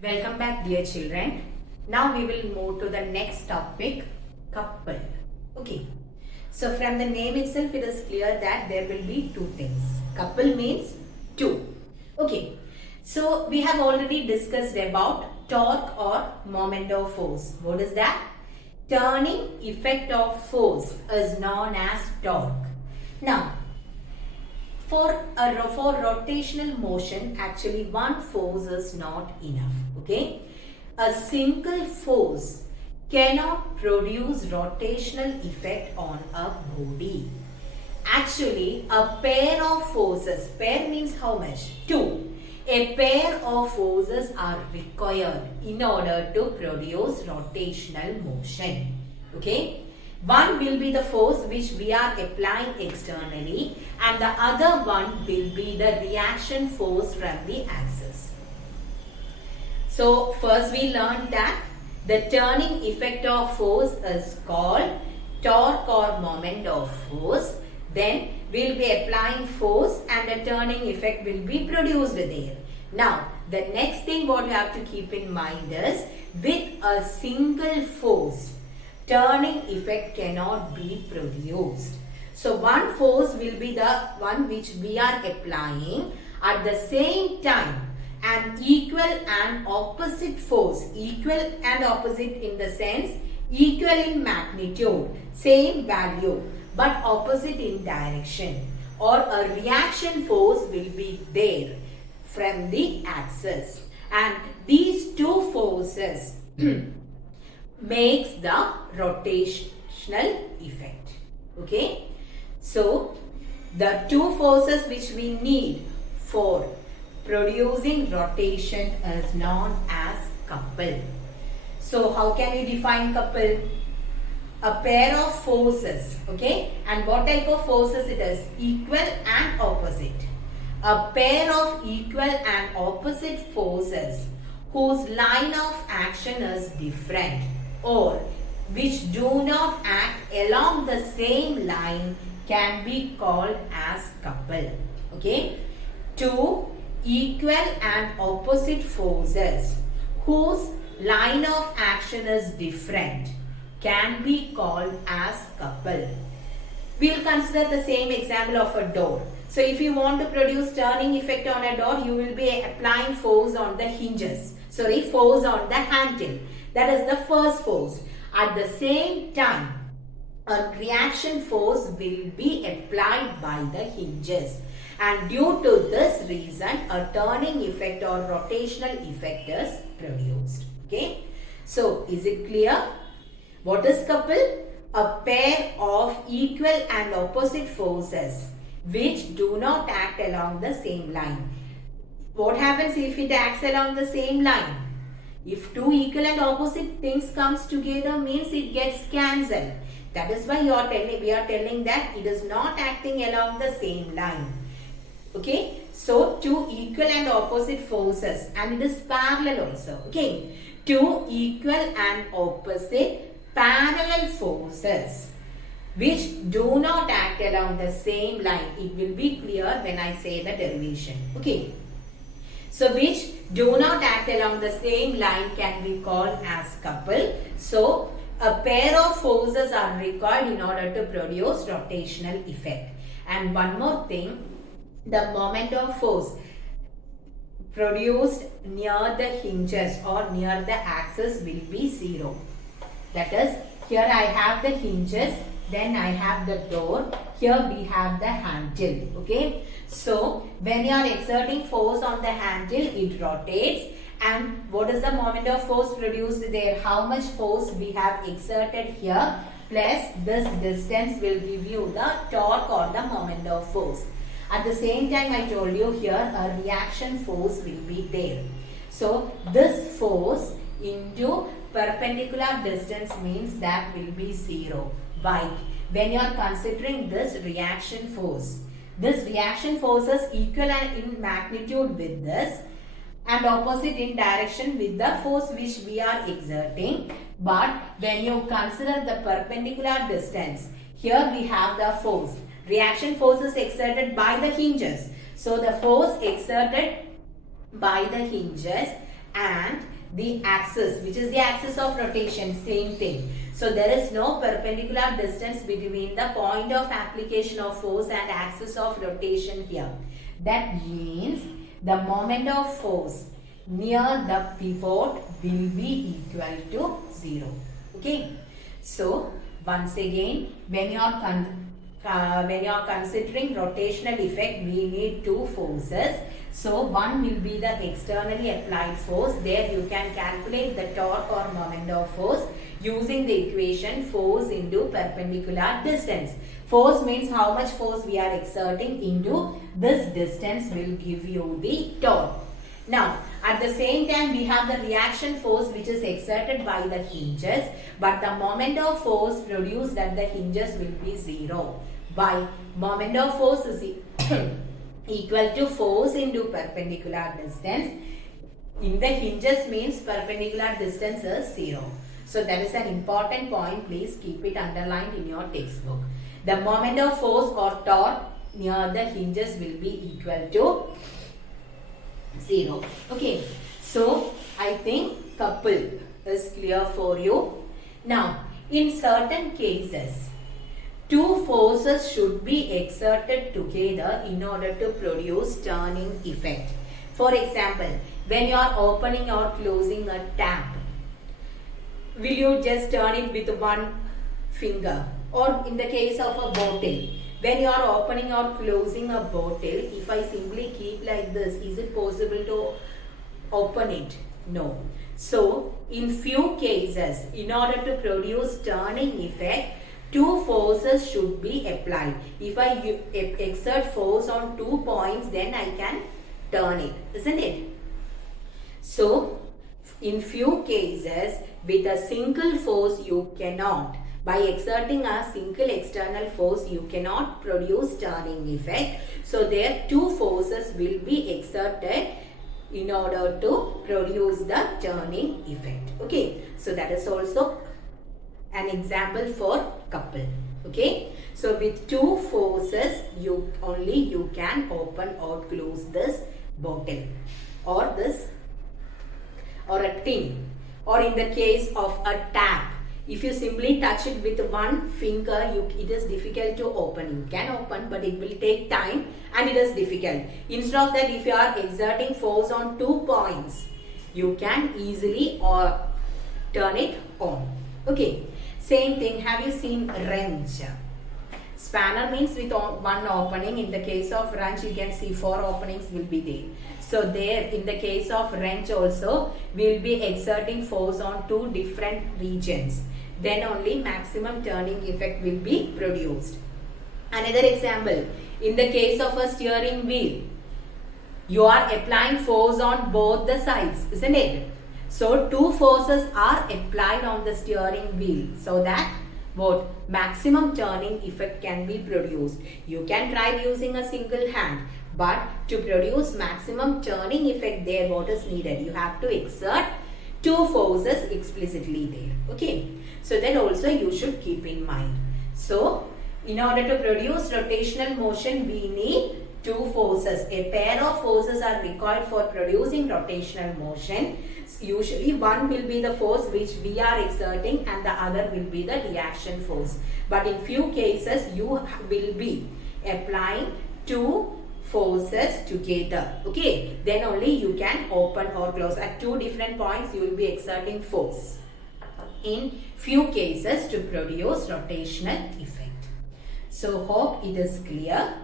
Welcome back, dear children. Now we will move to the next topic, couple. Okay. So from the name itself, it is clear that there will be two things. Couple means two. Okay. So we have already discussed about torque or moment of force. What is that? Turning effect of force is known as torque. Now, for rotational motion, actually one force is not enough. Okay, a single force cannot produce rotational effect on a body. Actually, a pair of forces, pair means how much? Two. A pair of forces are required in order to produce rotational motion. Okay. One will be the force which we are applying externally and the other one will be the reaction force from the axis. So first we learned that the turning effect of force is called torque or moment of force. Then we will be applying force and the turning effect will be produced there. Now the next thing what you have to keep in mind is with a single force, turning effect cannot be produced. So one force will be the one which we are applying. At the same time, an equal and opposite force, equal and opposite in the sense equal in magnitude, same value but opposite in direction, or a reaction force will be there from the axis, and these two forces makes the rotational effect. Okay, so the two forces which we need for producing rotation is known as couple. So how can you define couple? A pair of forces. Okay, and what type of forces it is? Equal and opposite. A pair of equal and opposite forces whose line of action is different or which do not act along the same line can be called as couple. Okay, two equal and opposite forces whose line of action is different can be called as couple. We will consider the same example of a door. So if you want to produce turning effect on a door, you will be applying force on the hinges. Force on the handle. That is the first force. At the same time, a reaction force will be applied by the hinges. And due to this reason, a turning effect or rotational effect is produced. Okay. So, is it clear? What is couple? A pair of equal and opposite forces which do not act along the same line. What happens if it acts along the same line? If two equal and opposite things comes together means it gets cancelled. That is why we are telling that it is not acting along the same line. Okay, so two equal and opposite forces, and it is parallel also. Okay, two equal and opposite parallel forces which do not act along the same line. It will be clear when I say the derivation. Okay, so which do not act along the same line can be called as couple. So a pair of forces are required in order to produce rotational effect. And one more thing, the moment of force produced near the hinges or near the axis will be zero. That is, here I have the hinges, then I have the door, here we have the handle. Okay, so when you are exerting force on the handle, it rotates. And what is the moment of force produced there? How much force we have exerted here plus this distance will give you the torque or the moment of force. At the same time, I told you here a reaction force will be there. So this force into perpendicular distance means that will be zero. Why? When you are considering this reaction force is equal and in magnitude with this and opposite in direction with the force which we are exerting. But when you consider the perpendicular distance, here we have the force. Reaction force is exerted by the hinges. So the force exerted by the hinges and the axis, which is the axis of rotation, same thing. So there is no perpendicular distance between the point of application of force and axis of rotation here. That means the moment of force near the pivot will be equal to 0. Okay. So once again, when you are considering rotational effect, we need two forces. So one will be the externally applied force. There you can calculate the torque or moment of force using the equation force into perpendicular distance. Force means how much force we are exerting into this distance will give you the torque. Now, at the same time, we have the reaction force which is exerted by the hinges, but the moment of force produced at the hinges will be 0. Why? Moment of force is equal to force into perpendicular distance. In the hinges means perpendicular distance is 0. So, that is an important point. Please keep it underlined in your textbook. The moment of force or torque near the hinges will be equal to 0. Okay, so I think couple is clear for you. Now, in certain cases, two forces should be exerted together in order to produce turning effect. For example, when you are opening or closing a tap, will you just turn it with one finger? Or in the case of a bottle, when you are opening or closing a bottle, if I simply keep like this, is it possible to open it? No. So, in few cases, in order to produce turning effect, two forces should be applied. If I exert force on 2 points, then I can turn it, isn't it? So, in few cases, with a single force you cannot. By exerting a single external force, you cannot produce turning effect. So, there two forces will be exerted in order to produce the turning effect. Okay. So, that is also an example for couple. Okay. So, with two forces, you can open or close this bottle or this or a tin, or in the case of a tap. If you simply touch it with one finger, it is difficult to open. You can open, but it will take time and it is difficult. Instead of that, if you are exerting force on 2 points, you can easily turn it on. Okay. Same thing. Have you seen wrench? Spanner means with one opening. In the case of wrench, you can see 4 openings will be there. So there, in the case of wrench also, we will be exerting force on 2 different regions. Then only maximum turning effect will be produced. Another example, in the case of a steering wheel, you are applying force on both the sides, isn't it? So, 2 forces are applied on the steering wheel so that what maximum turning effect can be produced. You can try using a single hand, but to produce maximum turning effect there, what is needed? You have to exert 2 forces explicitly there. Okay. So, that also you should keep in mind. So, in order to produce rotational motion, we need 2 forces. A pair of forces are required for producing rotational motion. Usually, one will be the force which we are exerting and the other will be the reaction force. But in few cases, you will be applying 2 forces together. Okay, then only you can open or close. At 2 different points, you will be exerting force in few cases to produce rotational effect. So, hope it is clear.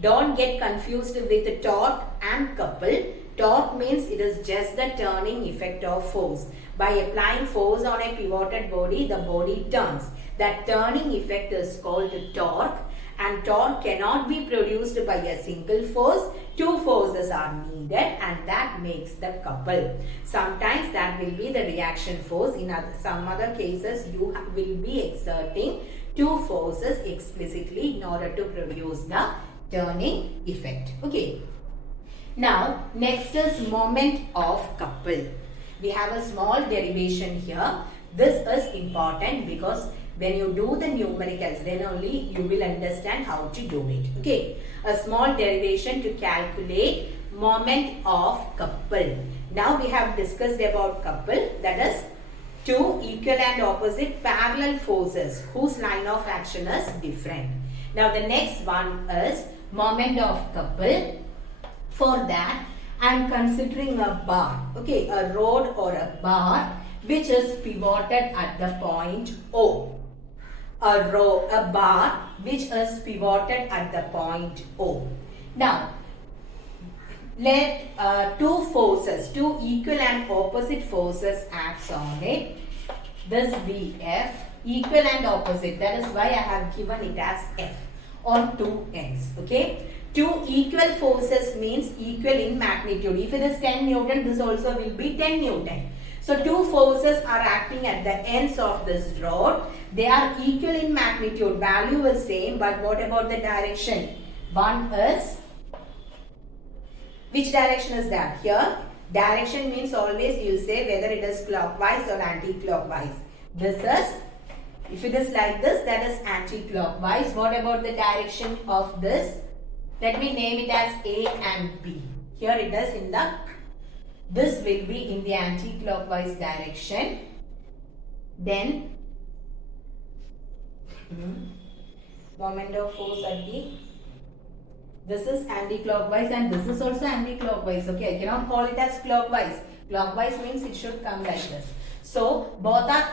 Don't get confused with torque and couple. Torque means it is just the turning effect of force. By applying force on a pivoted body, the body turns. That turning effect is called torque, and torque cannot be produced by a single force. 2 forces are needed, and that makes the couple. Sometimes that will be the reaction force. In some other cases, you will be exerting 2 forces explicitly in order to produce the turning effect. Okay. Now, next is moment of couple. We have a small derivation here. This is important because when you do the numericals, then only you will understand how to do it. Okay. A small derivation to calculate moment of couple. Now we have discussed about couple, that is two equal and opposite parallel forces whose line of action is different. Now the next one is moment of couple. For that I am considering a bar, okay, a rod or a bar which is pivoted at the point O. A bar which is pivoted at the point O. Now let two forces, two equal and opposite forces acts on it. This BF, equal and opposite, that is why I have given it as F on two ends. Okay, two equal forces means equal in magnitude. If it is 10 Newton, this also will be 10 Newton. So two forces are acting at the ends of this rod. They are equal in magnitude, value is same, but what about the direction? One is, which direction is that? Here, direction means always you will say whether it is clockwise or anti-clockwise. This is, if it is like this, that is anti-clockwise. What about the direction of this? Let me name it as A and B. Here it is in the, this will be in the anti-clockwise direction. Then, moment of force at the, this is anti-clockwise and this is also anti-clockwise. Okay, I cannot call it as clockwise. Clockwise means it should come like this. So, both are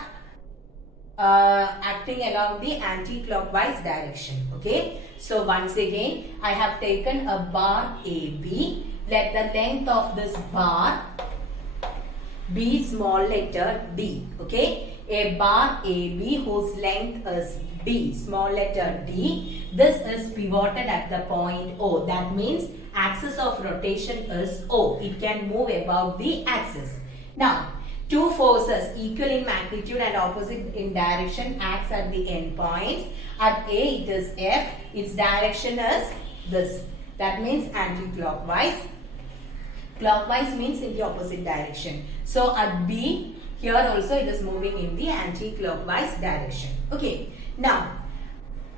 acting along the anti-clockwise direction. Okay, so once again I have taken a bar AB. Let the length of this bar be small letter d. Okay, a bar AB whose length is d, small letter d. This is pivoted at the point O. That means axis of rotation is O. It can move about the axis. Now two forces equal in magnitude and opposite in direction acts at the end points. At A it is F. Its direction is this. That means anti-clockwise. Clockwise means in the opposite direction. So at B, here also it is moving in the anti-clockwise direction. Okay. Now,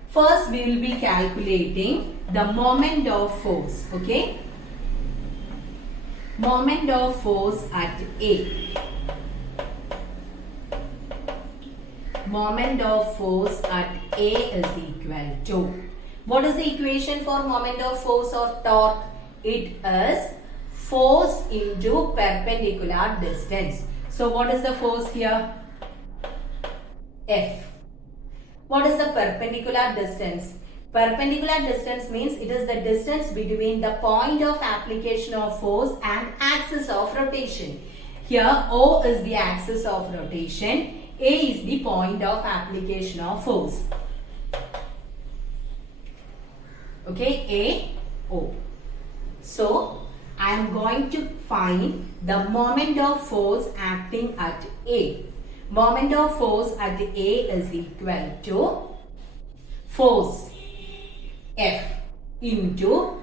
first we will be calculating the moment of force. Okay. Moment of force at A. Moment of force at A is equal to, what is the equation for moment of force or torque? It is force into perpendicular distance. So what is the force here? F. What is the perpendicular distance? Perpendicular distance means it is the distance between the point of application of force and axis of rotation. Here O is the axis of rotation. A is the point of application of force. Okay, A, O. So, I am going to find the moment of force acting at A. Moment of force at A is equal to force F into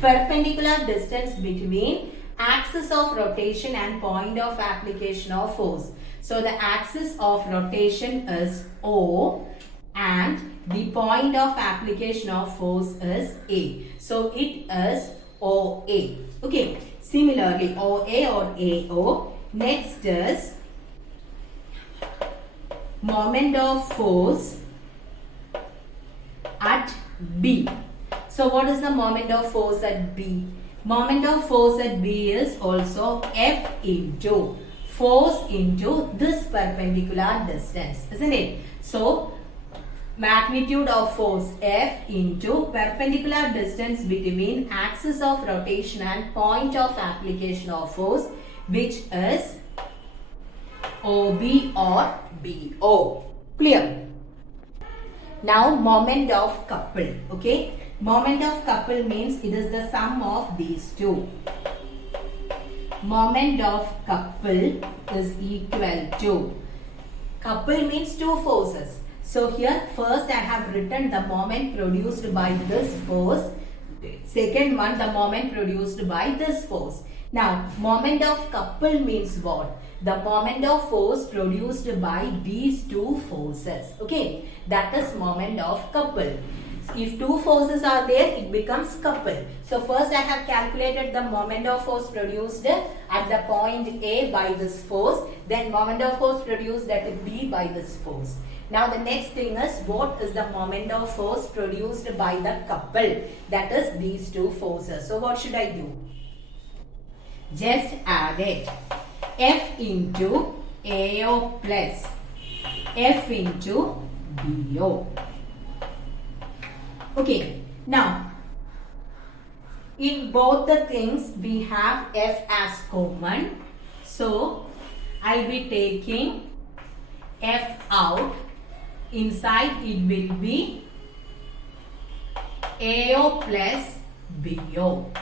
perpendicular distance between axis of rotation and point of application of force. So the axis of rotation is O and the point of application of force is A. So it is OA. Okay. Similarly, OA or AO. Next is moment of force at B. So what is the moment of force at B? Moment of force at B is also F into force into this perpendicular distance, isn't it? So magnitude of force F into perpendicular distance between axis of rotation and point of application of force, which is OB or BO. Clear? Now moment of couple. Okay, moment of couple means it is the sum of these two. Moment of couple is equal to, couple means two forces. So here first I have written the moment produced by this force. Second one, the moment produced by this force. Now moment of couple means what? The moment of force produced by these two forces. Okay, that is moment of couple. If two forces are there, it becomes couple. So first I have calculated the moment of force produced at the point A by this force, then moment of force produced at B by this force. Now the next thing is, what is the moment of force produced by the couple, that is these two forces. So what should I do? Just add it. F into AO plus F into BO. Okay, now in both the things we have F as common. So I'll be taking F out. Inside it will be AO plus BO.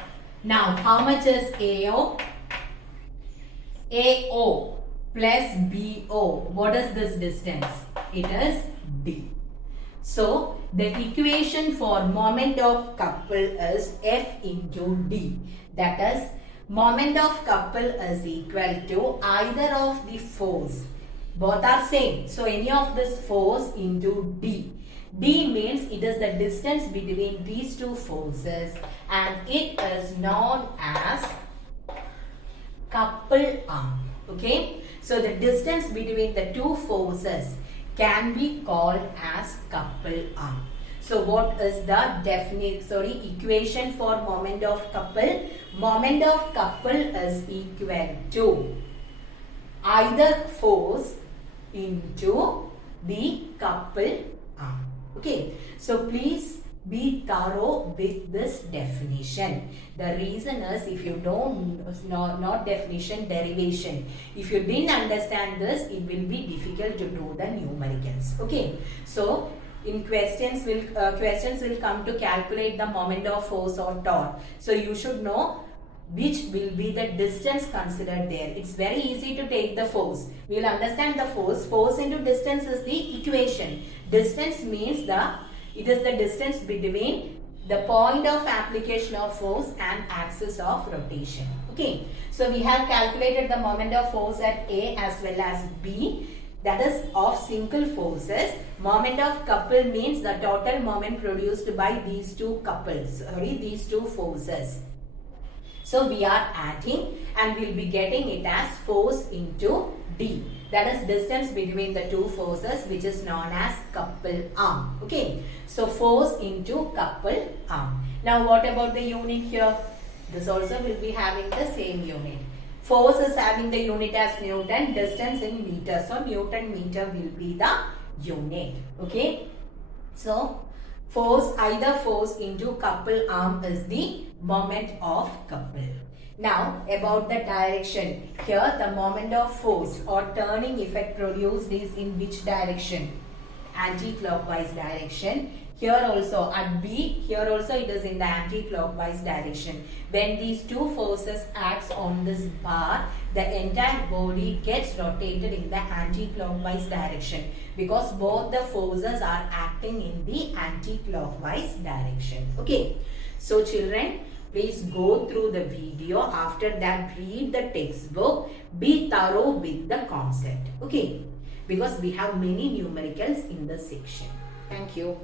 Now how much is AO? AO plus BO. What is this distance? It is D. So the equation for moment of couple is F into D. That is, moment of couple is equal to either of the force. Both are same. So any of this force into D. D means it is the distance between these two forces and it is known as couple arm. Okay. So the distance between the two forces can be called as couple arm. So what is the equation for moment of couple? Moment of couple is equal to either force into the couple arm. Okay, so please be thorough with this definition. The reason is, if you don't, not definition, derivation. If you didn't understand this, it will be difficult to do the numericals. Okay, so in questions will come to calculate the moment of force or torque. So you should know which will be the distance considered there. It's very easy to take the force. We will understand the force. Force into distance is the equation. Distance means it is the distance between the point of application of force and axis of rotation. Okay. So we have calculated the moment of force at A as well as B. That is of single forces. Moment of couple means the total moment produced by these two these two forces. So we are adding and we will be getting it as force into D. That is distance between the two forces, which is known as couple arm. Okay. So force into couple arm. Now what about the unit here? This also will be having the same unit. Force is having the unit as Newton, distance in meter. So Newton meter will be the unit. Okay. So force, either force into couple arm is the moment of couple. Now about the direction. Here the moment of force or turning effect produced is in which direction? Anti-clockwise direction. Here also at B, here also it is in the anti-clockwise direction. When these two forces acts on this bar, the entire body gets rotated in the anti-clockwise direction because both the forces are acting in the anti-clockwise direction. Okay. So children, please go through the video. After that, read the textbook. Be thorough with the concept. Okay. Because we have many numericals in this section. Thank you.